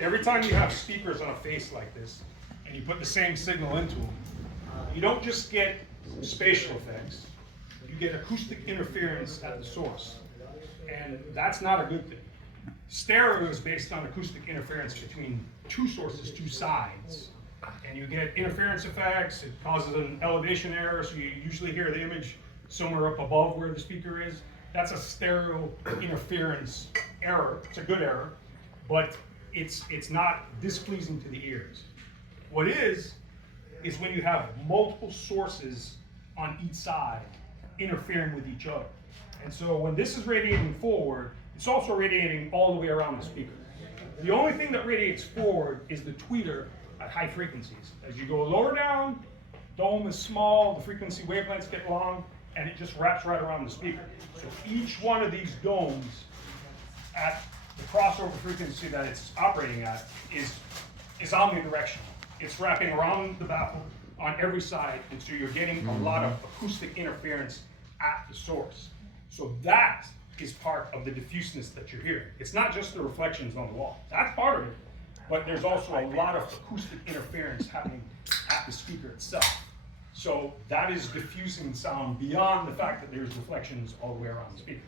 every time you have speakers on a face like this, and you put the same signal into them, you don't just get spatial effects, you get acoustic interference at the source. And that's not a good thing. Stereo is based on acoustic interference between two sources, two sides. And you get interference effects, it causes an elevation error, so you usually hear the image somewhere up above where the speaker is. That's a stereo interference error. It's a good error, but it's not displeasing to the ears. What is when you have multiple sources on each side interfering with each other. And so when this is radiating forward, it's also radiating all the way around the speaker. The only thing that radiates forward is the tweeter at high frequencies. As you go lower down, dome is small, the frequency wavelengths get long, and it just wraps right around the speaker. So each one of these domes at the crossover frequency that it's operating at is omnidirectional. It's wrapping around the baffle on every side, and so you're getting a lot of acoustic interference at the source. So that is part of the diffuseness that you're hearing. It's not just the reflections on the wall. That's part of it, but there's also a lot of acoustic interference happening at the speaker itself. So that is diffusing sound beyond the fact that there's reflections all the way around the speaker.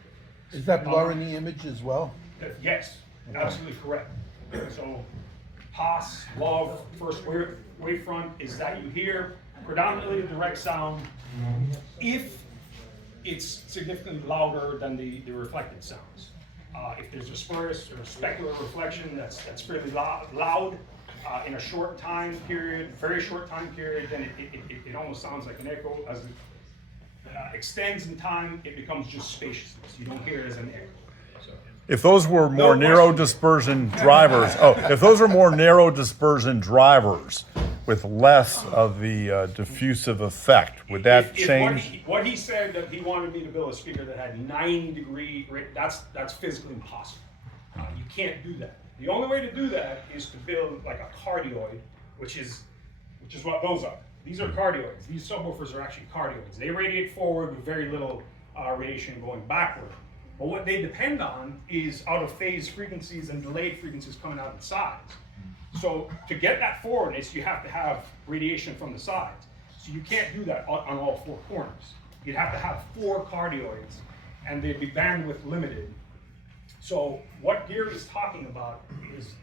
Is that blurring the image as well? Yes, absolutely correct. So pass, love, first wavefront is that you hear predominantly direct sound if it's significantly louder than the reflected sounds. If there's a spurious or specular reflection that's fairly loud in a short time period, very short time period, then it almost sounds like an echo. As it extends in time, it becomes just spaciousness. You don't hear it as an echo. So, if those were more narrow dispersion drivers, if those were more narrow dispersion drivers with less of the diffusive effect, would that change? What he said that he wanted me to build a speaker that had 90-degree, that's physically impossible. You can't do that. The only way to do that is to build like a cardioid, which is what those are. These are cardioids. These subwoofers are actually cardioids. They radiate forward with very little radiation going backward. But what they depend on is out of phase frequencies and delayed frequencies coming out of the sides. So to get that forwardness, you have to have radiation from the sides. So you can't do that on all four corners. You'd have to have 4 cardioids, and they'd be bandwidth limited. So what Gary is talking about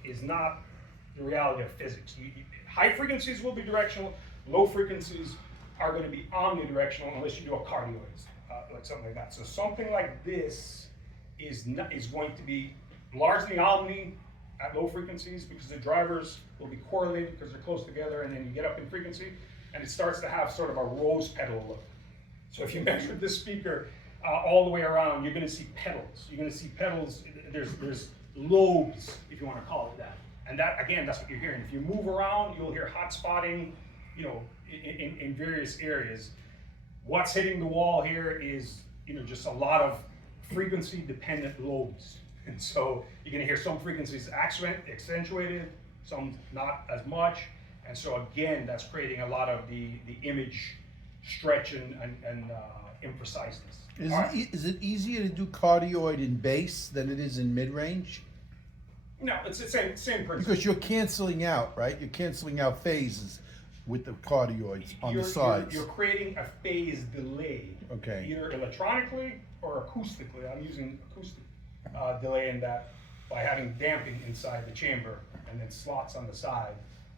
is not the reality of physics. High frequencies will be directional. Low frequencies are going to be omnidirectional unless you do a cardioid, like something like that. So something like this is going to be largely omni at low frequencies because the drivers will be correlated because they're close together, and then you get up in frequency and it starts to have sort of a rose petal look. So if you measure this speaker all the way around, you're going to see petals. You're going to see petals. There's lobes, if you want to call it that. And that, again, that's what you're hearing. If you move around, you'll hear hot spotting, in various areas. What's hitting the wall here is, just a lot of frequency-dependent lobes. And so you're going to hear some frequencies accentuated, some not as much. And so again, that's creating a lot of the image stretch and impreciseness. Is it easier to do cardioid in bass than it is in mid-range? No, it's the same principle. Because you're canceling out, right? You're canceling out phases with the cardioids on the sides. You're creating a phase delay. Okay. Either electronically or acoustically. I'm using acoustic delay in that by having damping inside the chamber and then slots on the side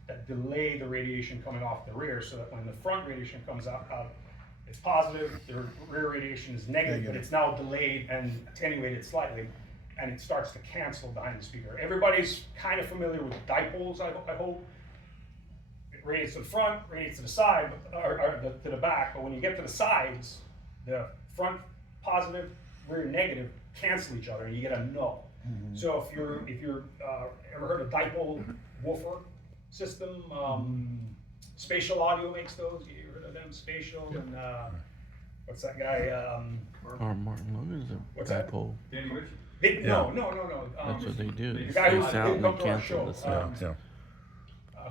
that delay the radiation coming off the rear, so that when the front radiation comes out it's positive, the rear radiation is negative, but it's now delayed and attenuated slightly, and it starts to cancel behind the speaker. Everybody's kind of familiar with dipoles, I hope. It radiates to the front, radiates to the side, or to the back, but when you get to the sides, the front positive, rear negative cancel each other, and you get a null. Mm-hmm. So if you're ever heard of dipole woofer system, Spatial Audio makes those. You heard of them? Spatial and what's that guy? Martin Logan's a what's dipole. Danny Ritchie? No. That's what they do. The They guy who's space out and they come to our cancel show. the sound.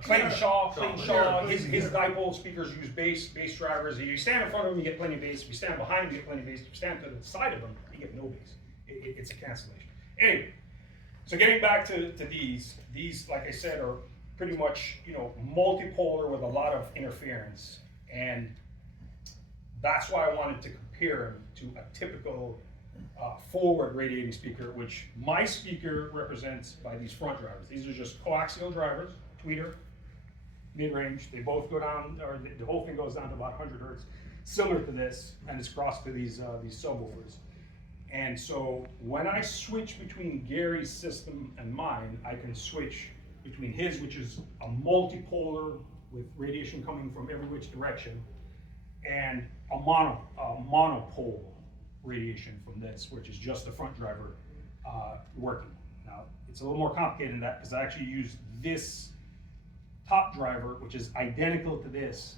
Clayton Shaw, his dipole speakers use bass drivers. If you stand in front of him, you get plenty of bass. If you stand behind him, you get plenty of bass. If you stand to the side of him, you get no bass. It's a cancellation. Anyway, So getting back to these, like I said, are pretty much, multipolar with a lot of interference. And that's why I wanted to compare them to a typical forward radiating speaker, which my speaker represents by these front drivers. These are just coaxial drivers, tweeter, mid-range. They both go down, or the whole thing goes down to about 100 hertz, similar to this, and it's crossed to these subwoofers. And so when I switch between Gary's system and mine, I can switch between his, which is a multipolar with radiation coming from every which direction, and a monopole radiation from this, which is just the front driver working. Now, it's a little more complicated than that because I actually use this top driver, which is identical to this,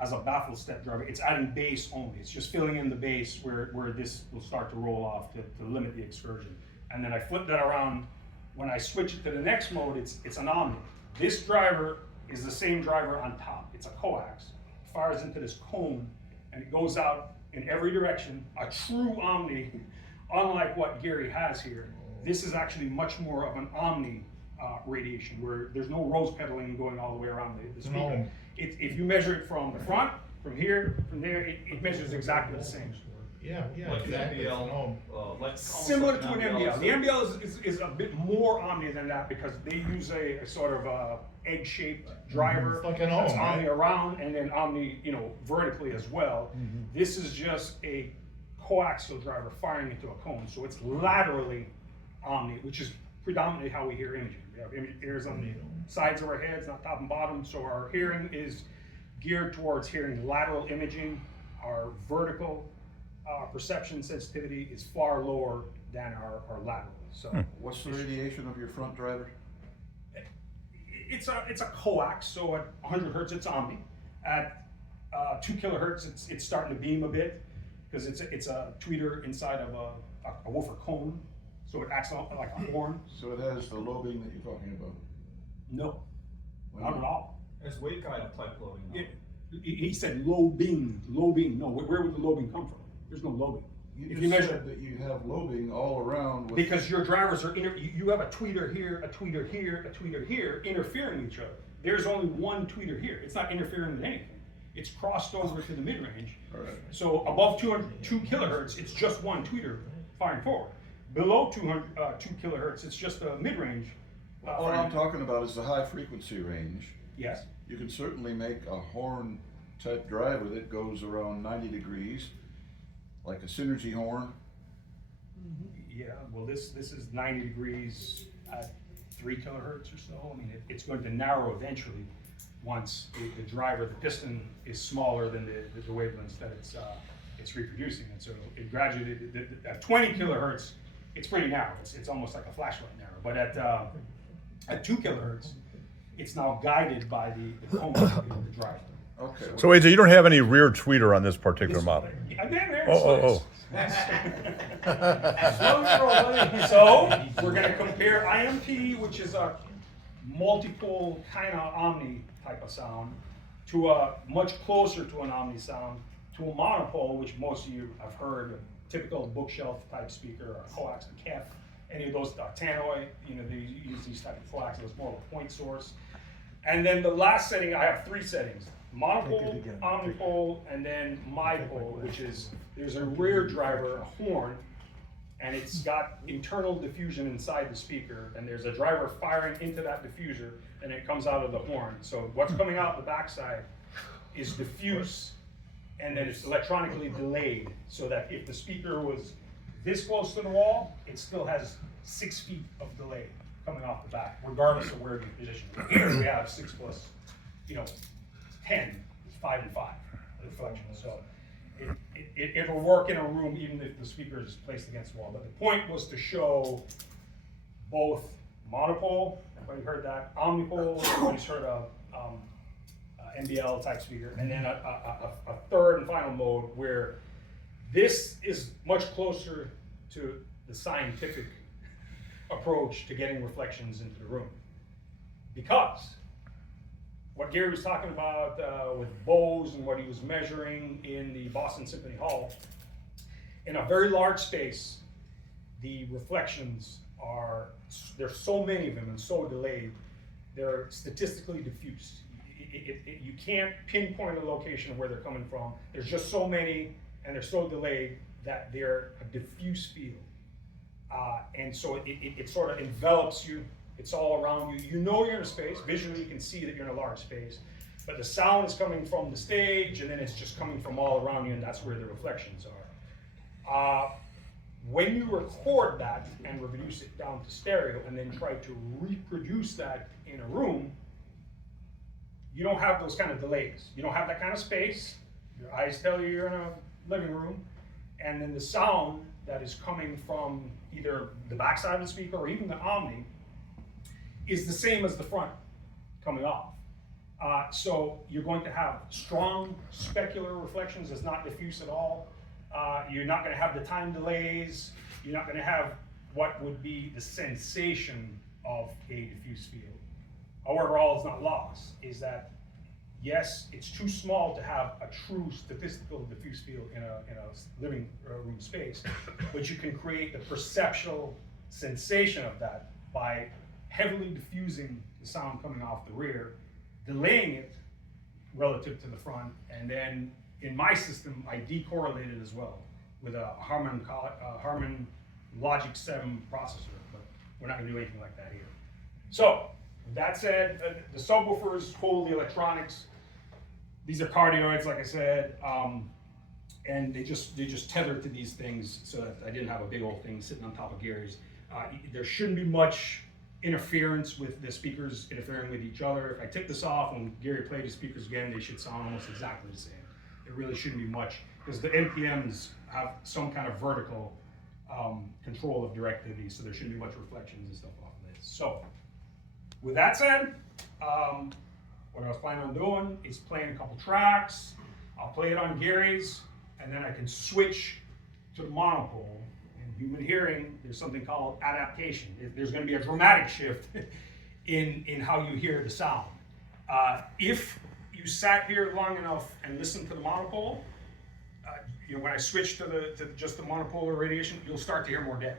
as a baffle step driver. It's adding bass only. It's just filling in the bass where this will start to roll off to limit the excursion. And then I flip that around. When I switch it to the next mode, it's an Omni. This driver is the same driver on top. It's a coax. It fires into this cone and it goes out in every direction. A true Omni, unlike what Gary has here. This is actually much more of an Omni radiation, where there's no rose pedaling going all the way around the speaker. No. If you measure it from the front, from here, from there, it measures exactly the same. Yeah, Like an exactly. NBL, like almost Similar like to an MBL. The MBL is a bit more Omni than that because they use a sort of egg-shaped driver. It's like an that's ohm, Omni right? around and then Omni, vertically as well. This is just a coaxial driver firing into a cone, so it's laterally Omni, which is predominantly how we hear imaging. We have ears on the sides of our heads, not top and bottom, so our hearing is geared towards hearing lateral imaging. Our vertical perception sensitivity is far lower than our lateral. So What's the radiation of your front driver? it's a coax, so at 100 hertz it's Omni. At 2 kilohertz it's starting to beam a bit because it's a tweeter inside of a woofer cone, so it acts like a horn. So it has the lobing that you're talking about? No, not at all. It's waveguide type loading. He said lobing. No, where would the lobing come from? There's no lobing. You If just you measure, said that you have lobing all around with. because your drivers are, you have a tweeter here, a tweeter here, a tweeter here, interfering with each other. There's only one tweeter here. It's not interfering with anything. It's crossed over to the mid-range. All right. So above 2 kilohertz, it's just one tweeter firing forward. Below 2 kilohertz, it's just a mid-range. All I'm talking about is the high frequency range. Yes. You can certainly make a horn type driver that goes around 90 degrees, like a synergy horn. Yeah, well, this is 90 degrees at 3 kilohertz or so. I mean, it's going to narrow eventually once the driver, the piston is smaller than the wavelengths that it's reproducing. And so it gradually, at 20 kilohertz, it's pretty narrow. It's almost like a flashlight narrow. But at 2 kilohertz, it's now guided by the cone of the driver. Okay. So AJ, you don't have any rear tweeter on this particular model. Oh. So we're going to compare IMP, which is a multiple kind of Omni type of sound, to a much closer to an Omni sound, to a monopole, which most of you have heard, a typical bookshelf type speaker, a coax, a KEF, any of those, tannoy, they use these type of coax, it's more of a point source. And then the last setting, I have 3 settings: monopole, omnipole, and then mipole, which is, there's a rear driver, a horn, and it's got internal diffusion inside the speaker, and there's a driver firing into that diffuser, and it comes out of the horn. So what's coming out the backside is diffuse, and then it's electronically delayed, so that if the speaker was this close to the wall, it still has 6 feet of delay coming off the back, regardless of where you position it. Here we have 6 plus, 10, it's 5 and 5 reflection. So it'll work in a room even if the speaker is placed against the wall. But the point was to show both monopole, everybody heard that, omnipole, everybody's heard of NBL type speaker, and then a third and final mode where this is much closer to the scientific approach to getting reflections into the room. Because what Gary was talking about with Bose and what he was measuring in the Boston Symphony Hall, in a very large space, the reflections there's so many of them and so delayed, they're statistically diffuse. You can't pinpoint a location of where they're coming from. There's just so many, and they're so delayed that they're a diffuse field. And so it sort of envelops you. It's all around you. You know you're in a space. Visually, you can see that you're in a large space. But the sound is coming from the stage, and then it's just coming from all around you, and that's where the reflections are. When you record that and reduce it down to stereo, and then try to reproduce that in a room, you don't have those kind of delays. You don't have that kind of space. Your eyes tell you you're in a living room, and then the sound that is coming from either the backside of the speaker or even the Omni is the same as the front coming off. So you're going to have strong specular reflections. It's not diffuse at all. You're not going to have the time delays. You're not going to have what would be the sensation of a diffuse field. However, all is not lost is that, yes, it's too small to have a true statistical diffuse field in a living room space, but you can create the perceptual sensation of that by heavily diffusing the sound coming off the rear, delaying it relative to the front, and then in my system, I decorrelate it as well with a Harman Logic 7 processor, but we're not gonna do anything like that here. So, with that said, the subwoofers hold the electronics. These are cardioids, like I said, and they just tether to these things so that I didn't have a big old thing sitting on top of Gary's. There shouldn't be much interference with the speakers interfering with each other. If I took this off and Gary played his speakers again, they should sound almost exactly the same. There really shouldn't be much, because the NPMs have some kind of vertical control of directivity, so there shouldn't be much reflections and stuff off of this. So, with that said, what I was planning on doing is playing a couple tracks. I'll play it on Gary's, and then I can switch to the monopole. In human hearing, there's something called adaptation. There's going to be a dramatic shift in how you hear the sound. If you sat here long enough and listened to the monopole, when I switch to just the monopolar radiation, you'll start to hear more dead.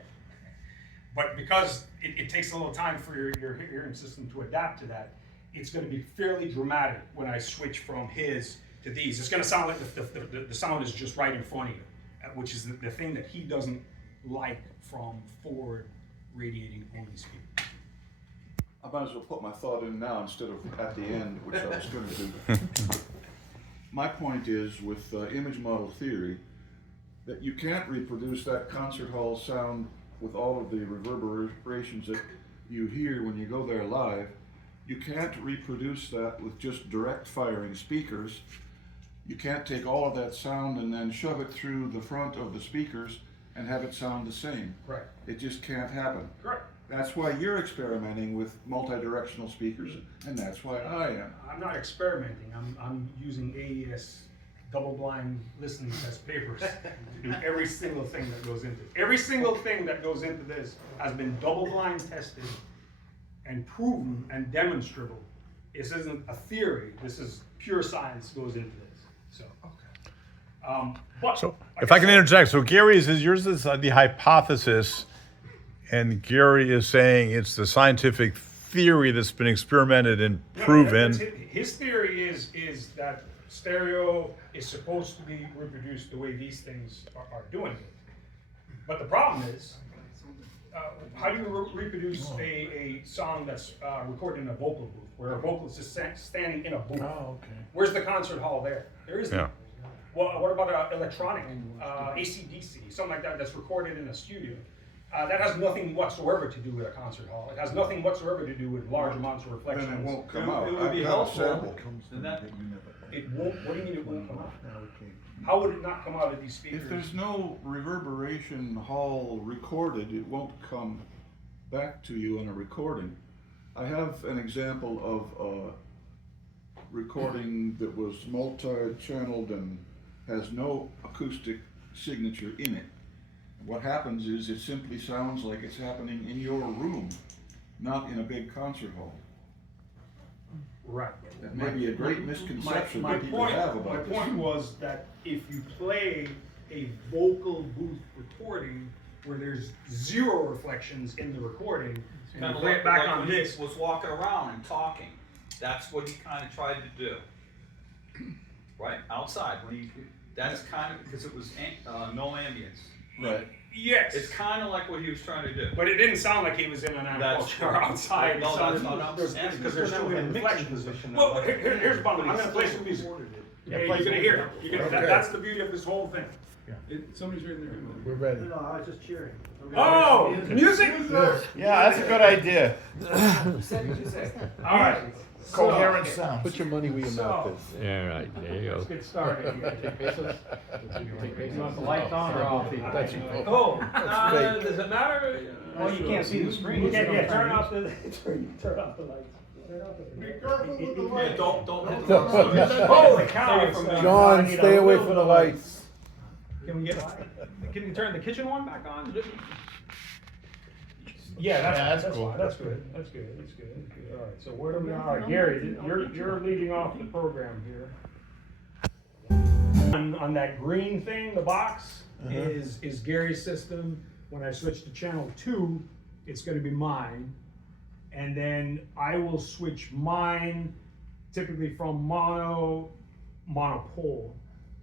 But because it takes a little time for your hearing system to adapt to that, it's going to be fairly dramatic when I switch from his to these. It's going to sound like the sound is just right in front of you, which is the thing that he doesn't like from forward radiating only speakers. I might as well put my thought in now instead of at the end, which I was going to do. My point is, with image model theory, that you can't reproduce that concert hall sound with all of the reverberations that you hear when you go there live. You can't reproduce that with just direct firing speakers. You can't take all of that sound and then shove it through the front of the speakers and have it sound the same. Right. It just can't happen. Correct. That's why you're experimenting with multi-directional speakers, and that's why I am. I'm not experimenting. I'm using AES double-blind listening test papers to do every single thing that goes into it. Every single thing that goes into this has been double-blind tested and proven and demonstrable. This isn't a theory. This is pure science goes into this. So, but So, like if I can said, interject, so Gary is yours is the hypothesis, and Gary is saying it's the scientific theory that's been experimented and proven. His theory is that stereo is supposed to be reproduced the way these things are doing it. But the problem is, how do you reproduce a song that's recorded in a vocal booth, where a vocalist is standing in a booth? Oh, okay. Where's the concert hall there? There isn't. Yeah. Well, what about electronic, AC/DC, something like that that's recorded in a studio? That has nothing whatsoever to do with a concert hall. It has nothing whatsoever to do with large amounts of reflections. Then it won't come out. It would be I've got a helpful. sample. And that, It won't. What do you mean it won't come out? How would it not come out of these speakers? If there's no reverberation hall recorded, it won't come back to you in a recording. I have an example of a recording that was multi-channeled and has no acoustic signature in it. What happens is it simply sounds like it's happening in your room, not in a big concert hall. Right. That may be a great misconception My that people point, have my about this. point was that if you play a vocal booth recording, where there's zero reflections in the recording, and Kind you of play it back like on when he this. was walking around and talking. That's what he kind of tried to do. Right, outside, when he, that's kind of, because it was no ambience. Right. Yes, It's kind of like what he was trying to do. but it didn't sound like he was in an agriculture or outside. No, It sounded- that's not there's- outside. because there's too many reflections. position. Well, here's the bottom. I'm gonna play some music. Hey, you're gonna hear it. You're gonna, that's the beauty of this whole thing. Somebody's right there. We're ready. No, I was just cheering. Oh, music? Yeah, that's a good idea. All right. Coherent sound. Put your money where your mouth is. Yeah, right, there you Let's go. get started. You want the lights on or off? That's Oh, fake. does it matter? Well, you can't see the screen. Yeah, turn off the lights. Turn off the lights. Yeah, don't hit the wrong switch. Holy cow! John, stay away from the lights. Can we can you turn the kitchen one back on? Yeah, that's that's cool. fine. That's good. That's good. That's good. That's good. All right. So where do we? All right, Gary, you're leading off the program here. On that green thing, the box is Gary's system. When I switch to channel 2, it's going to be mine, and then I will switch mine typically from monopole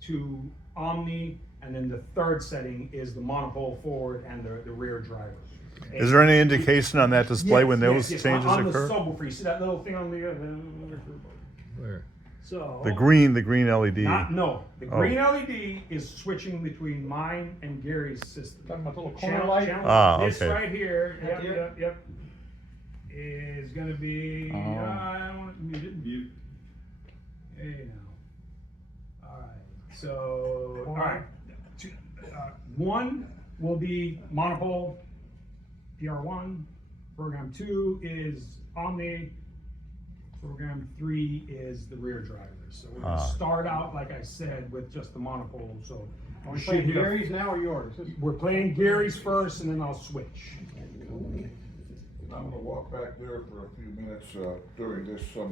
to omni, and then the third setting is the monopole forward and the rear drivers. Is there any indication on that display when those Yes, changes on occur? the subwoofer, you see that little thing on the Where? so The green LED. no, the Oh. green LED is switching between mine and Gary's system. Talking about the little Channel- corner light? channel- Ah, this okay. right here, Right here? yep, is gonna be. Oh. I don't want to mute it. Mute. Hey now. All right. So all right. One will be monopole. PR1. Program 2 is Omni. Program 3 is the rear drivers. So we're gonna start out, like I said, with just the monopole. So Are we you should playing hear- Gary's now or yours? We're playing Gary's first, and then I'll switch. I'm gonna walk back there for a few minutes, during this somewhere.